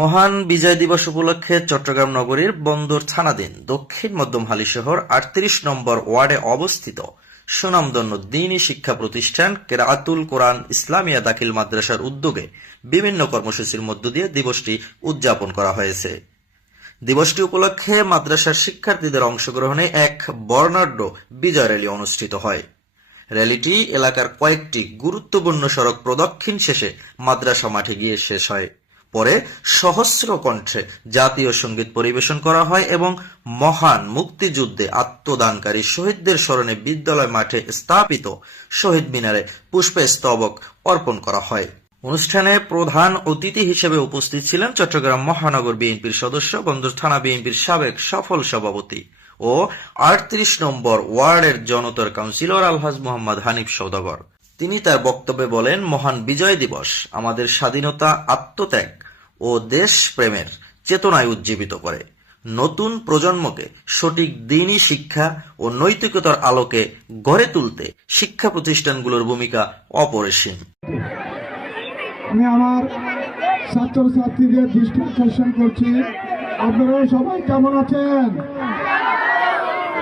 মহান বিজয় দিবস উপলক্ষে চট্টগ্রাম নগরীর বন্দর থানাধীন দক্ষিণ মধ্যমহালী শহর ৩৮ নম্বর ওয়ার্ডে অবস্থিত সুনামধন্য দ্বীনী শিক্ষা প্রতিষ্ঠান কেরাআতুল কোরআন ইসলামিয়া দাখিল মাদ্রাসার উদ্যোগে বিভিন্ন কর্মসূচির মধ্য দিয়ে দিবসটি উদযাপন করা হয়েছে। দিবসটি উপলক্ষে মাদ্রাসার শিক্ষার্থীদের অংশগ্রহণে এক বর্ণাঢ্য বিজয় র্যালি অনুষ্ঠিত হয়। র্যালিটি এলাকার কয়েকটি গুরুত্বপূর্ণ সড়ক প্রদক্ষিণ শেষে মাদ্রাসা মাঠে গিয়ে শেষ হয়। পরে সহস্র কণ্ঠে জাতীয় সঙ্গীত পরিবেশন করা হয় এবং মহান মুক্তিযুদ্ধে আত্মদানকারী শহীদদের স্মরণে বিদ্যালয় মাঠে স্থাপিত শহীদ মিনারে পুষ্পস্তবক অর্পণ করা হয়। অনুষ্ঠানে প্রধান অতিথি হিসেবে উপস্থিত ছিলেন চট্টগ্রাম মহানগর বিএনপির সদস্য, বন্দর থানা বিএনপির সাবেক সফল সভাপতি ও ৩৮ নম্বর ওয়ার্ডের জনতার কাউন্সিলর আলহাজ মোহাম্মদ হানিফ সওদাগর। তিনি তার বক্তব্যে বলেন, মহান বিজয় দিবস আমাদের স্বাধীনতা, আত্মত্যাগ ও দেশপ্রেমের চেতনায় উজ্জীবিত করে। নতুন প্রজন্মকে সঠিক দ্বীনী শিক্ষা ও নৈতিকতার আলোকে গড়ে তুলতে শিক্ষা প্রতিষ্ঠানগুলোর ভূমিকা অপরিসীম। আমি আমার ছাত্রছাত্রীদের দৃষ্টি আকর্ষণ করছি, আপনারা সবাই কেমন আছেন?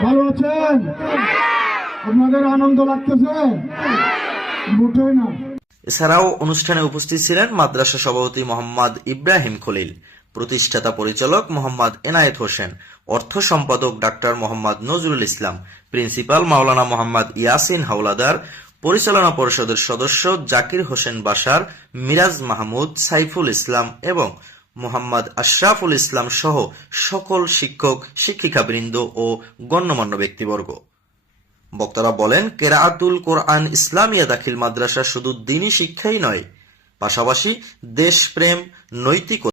ভালো আছেন? আপনাদের আনন্দ লাগতেছে? মোটেই না। এছাড়াও অনুষ্ঠানে উপস্থিত ছিলেন মাদ্রাসা সভাপতি মোহাম্মদ ইব্রাহিম খলিল, প্রতিষ্ঠাতা পরিচালক মোহাম্মদ এনায়েত হোসেন, অর্থ সম্পাদক ডাক্তার মোহাম্মদ নজরুল ইসলাম, প্রিন্সিপাল মাওলানা মোহাম্মদ ইয়াসিন হাওলাদার, পরিচালনা পরিষদের সদস্য জাকির হোসেন বাশার, মিরাজ মাহমুদ, সাইফুল ইসলাম এবং মোহাম্মদ আশরাফুল ইসলাম সহ সকল শিক্ষক শিক্ষিকাবৃন্দ ও গণ্যমান্য ব্যক্তিবর্গ। বক্তারা বলেন, কেরাআতুল কোরআন ইসলামিয়া দাখিল মাদ্রাসা শুধু দ্বীনী শিক্ষাই নয়, পাশাপাশি দেশপ্রেম, নৈতিকতা